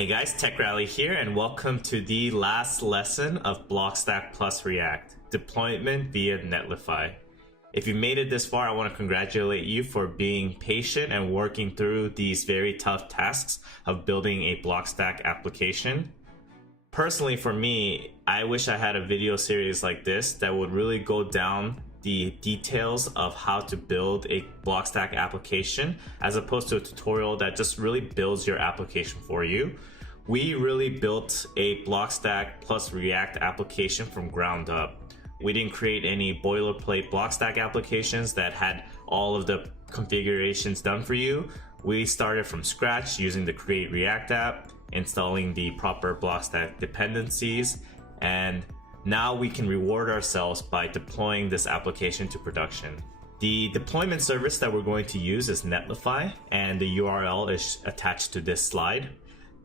Hey guys, Tech Rally here, and welcome to the last lesson of Blockstack plus React, deployment via Netlify. If you made it this far, I want to congratulate you for being patient and working through these very tough tasks of building a Blockstack application. Personally, for me, I wish I had a video series like this that would really go down the details of how to build a Blockstack application, as opposed to a tutorial that just really builds your application for you. We really built a Blockstack plus React application from ground up. We didn't create any boilerplate Blockstack applications that had all of the configurations done for you. We started from scratch using the Create React app, installing the proper Blockstack dependencies, and now we can reward ourselves by deploying this application to production. The deployment service that we're going to use is Netlify, and the URL is attached to this slide.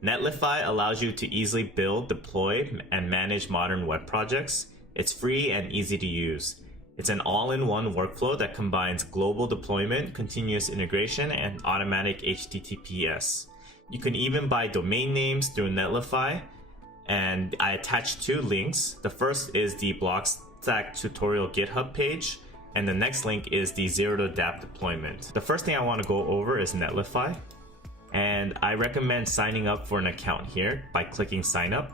Netlify allows you to easily build, deploy, and manage modern web projects. It's free and easy to use. It's an all-in-one workflow that combines global deployment, continuous integration, and automatic HTTPS. You can even buy domain names through Netlify, and I attached two links. The first is the Blockstack tutorial GitHub page, and the next link is the zero to dApp deployment. The first thing I want to go over is Netlify, and I recommend signing up for an account here by clicking sign up.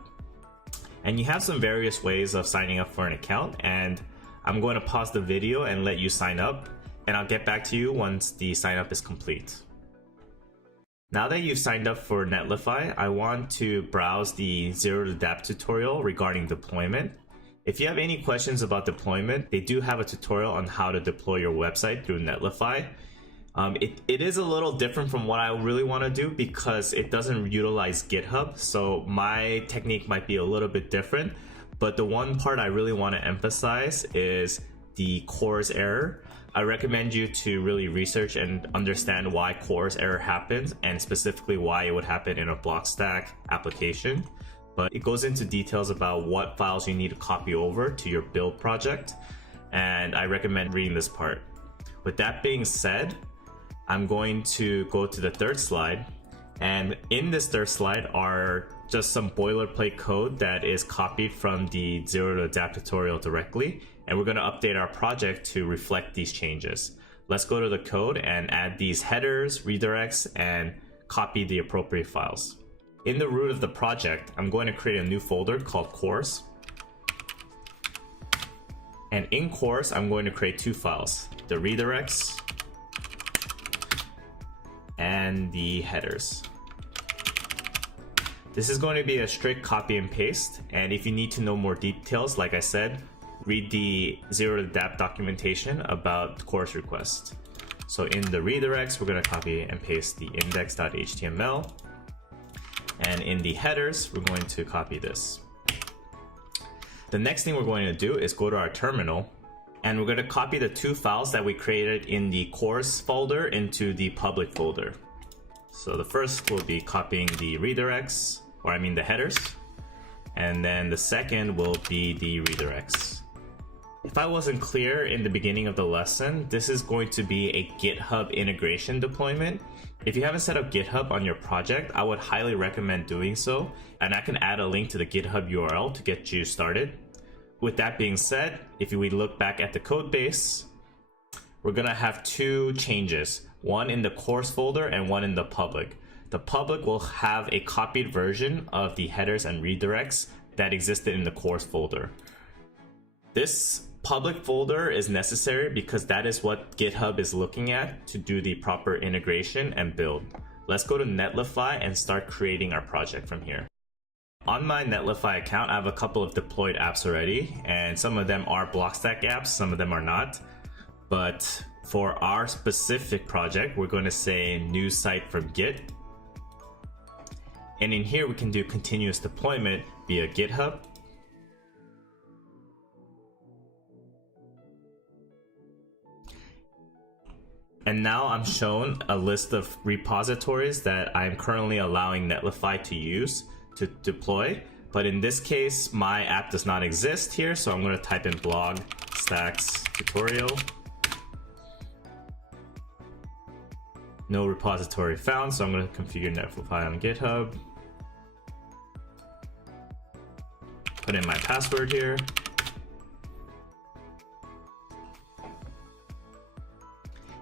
And you have some various ways of signing up for an account, and I'm going to pause the video and let you sign up, and I'll get back to you once the sign up is complete. Now that you've signed up for Netlify, I want to browse the zero to dApp tutorial regarding deployment. If you have any questions about deployment, they do have a tutorial on how to deploy your website through Netlify. It is a little different from what I really want to do because it doesn't utilize GitHub, so my technique might be a little bit different. But the one part I really want to emphasize is the CORS error. I recommend you to really research and understand why CORS error happens, and specifically why it would happen in a Blockstack application. But it goes into details about what files you need to copy over to your build project, and I recommend reading this part. With that being said, I'm going to go to the third slide, and in this third slide are just some boilerplate code that is copied from the zero to dApp tutorial directly, and we're going to update our project to reflect these changes. Let's go to the code and add these headers, redirects, and copy the appropriate files. In the root of the project, I'm going to create a new folder called course. And in course, I'm going to create two files, the redirects and the headers. This is going to be a strict copy and paste, and if you need to know more details, like I said, read the zero to dApp documentation about course request. So in the redirects, we're going to copy and paste the index.html, and in the headers, we're going to copy this. The next thing we're going to do is go to our terminal, and we're going to copy the two files that we created in the course folder into the public folder. So the first will be copying the redirects, or I mean the headers, and then the second will be the redirects. If I wasn't clear in the beginning of the lesson, this is going to be a GitHub integration deployment. If you haven't set up GitHub on your project, I would highly recommend doing so, and I can add a link to the GitHub URL to get you started. With that being said, if we look back at the code base, we're gonna have two changes, one in the course folder and one in the public. The public will have a copied version of the headers and redirects that existed in the course folder. This public folder is necessary because that is what GitHub is looking at to do the proper integration and build. Let's go to Netlify and start creating our project from here. On my Netlify account, I have a couple of deployed apps already, and some of them are Blockstack apps, some of them are not. But for our specific project, we're going to say new site from Git. And in here, we can do continuous deployment via GitHub. And now I'm shown a list of repositories that I'm currently allowing Netlify to use to deploy. But in this case, my app does not exist here, so I'm going to type in Blockstack tutorial. No repository found, so I'm going to configure Netlify on GitHub. put in my password here.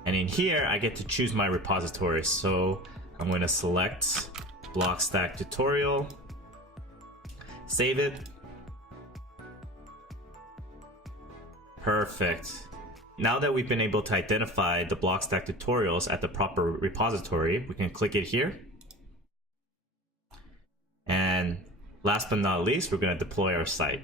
And in here, I get to choose my repository. So I'm going to select Blockstack tutorial, save it. Perfect. Now that we've been able to identify the Blockstack tutorials at the proper repository, we can click it here. And last but not least, we're going to deploy our site.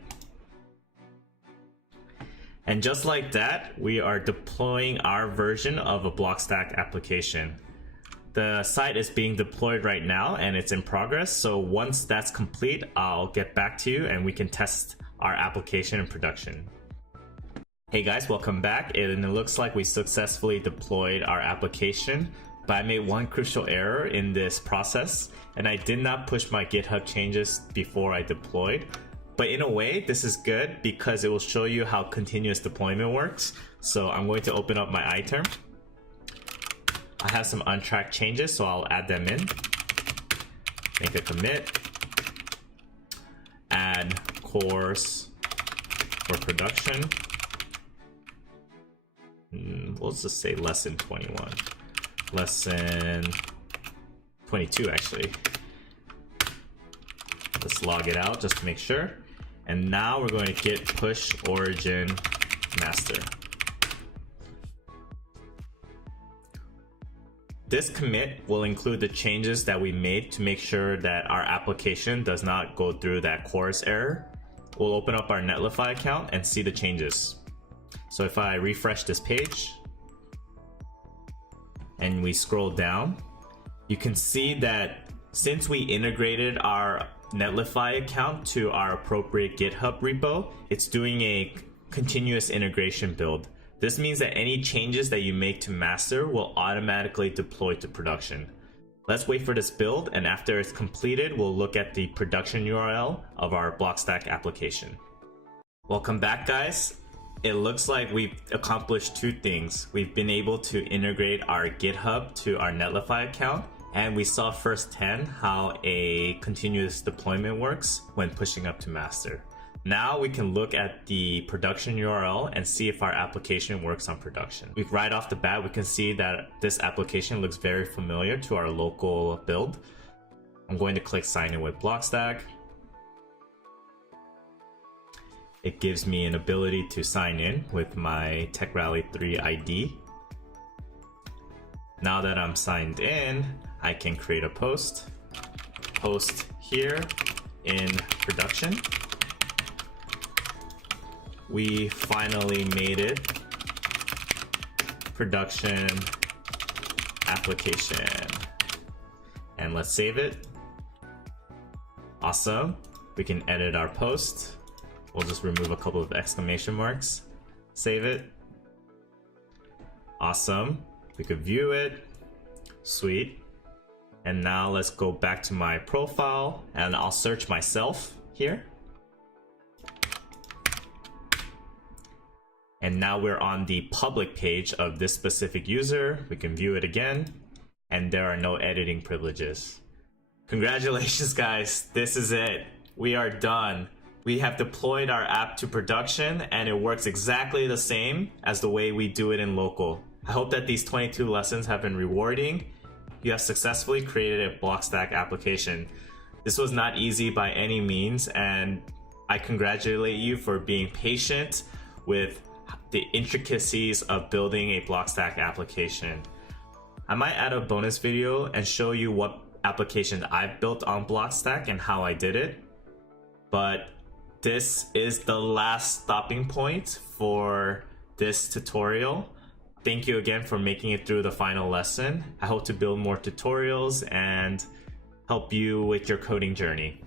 And just like that, we are deploying our version of a Blockstack application. The site is being deployed right now and it's in progress. So once that's complete, I'll get back to you and we can test our application in production. Hey guys, welcome back. And it looks like we successfully deployed our application, but I made one crucial error in this process and I did not push my GitHub changes before I deployed. But in a way, this is good because it will show you how continuous deployment works. So I'm going to open up my iTerm. I have some untracked changes, so I'll add them in. Make a commit. Add course for production. Let's just say lesson 21. Lesson 22, actually. Let's log it out just to make sure. And now we're going to git push origin master. This commit will include the changes that we made to make sure that our application does not go through that chorus error. We'll open up our Netlify account and see the changes. So if I refresh this page and we scroll down, you can see that since we integrated our Netlify account to our appropriate GitHub repo, it's doing a continuous integration build. This means that any changes that you make to master will automatically deploy to production. Let's wait for this build, and after it's completed, we'll look at the production URL of our Blockstack application. Welcome back, guys. It looks like we've accomplished two things. We've been able to integrate our GitHub to our Netlify account, and we saw firsthand how a continuous deployment works when pushing up to master. Now we can look at the production URL and see if our application works on production. Right off the bat, we can see that this application looks very familiar to our local build. I'm going to click sign in with Blockstack. It gives me an ability to sign in with my TechRally 3 ID. Now that I'm signed in, I can create a post here in production. We finally made it. Production application. And let's save it. Awesome. We can edit our post. We'll just remove a couple of exclamation marks. Save it. Awesome. We could view it. Sweet. And now let's go back to my profile and I'll search myself here. And now we're on the public page of this specific user. We can view it again and there are no editing privileges. Congratulations, guys. This is it. We are done. We have deployed our app to production and it works exactly the same as the way we do it in local. I hope that these 22 lessons have been rewarding. You have successfully created a Blockstack application. This was not easy by any means, and I congratulate you for being patient with the intricacies of building a Blockstack application. I might add a bonus video and show you what applications I've built on Blockstack and how I did it. But this is the last stopping point for this tutorial. Thank you again for making it through the final lesson. I hope to build more tutorials and help you with your coding journey.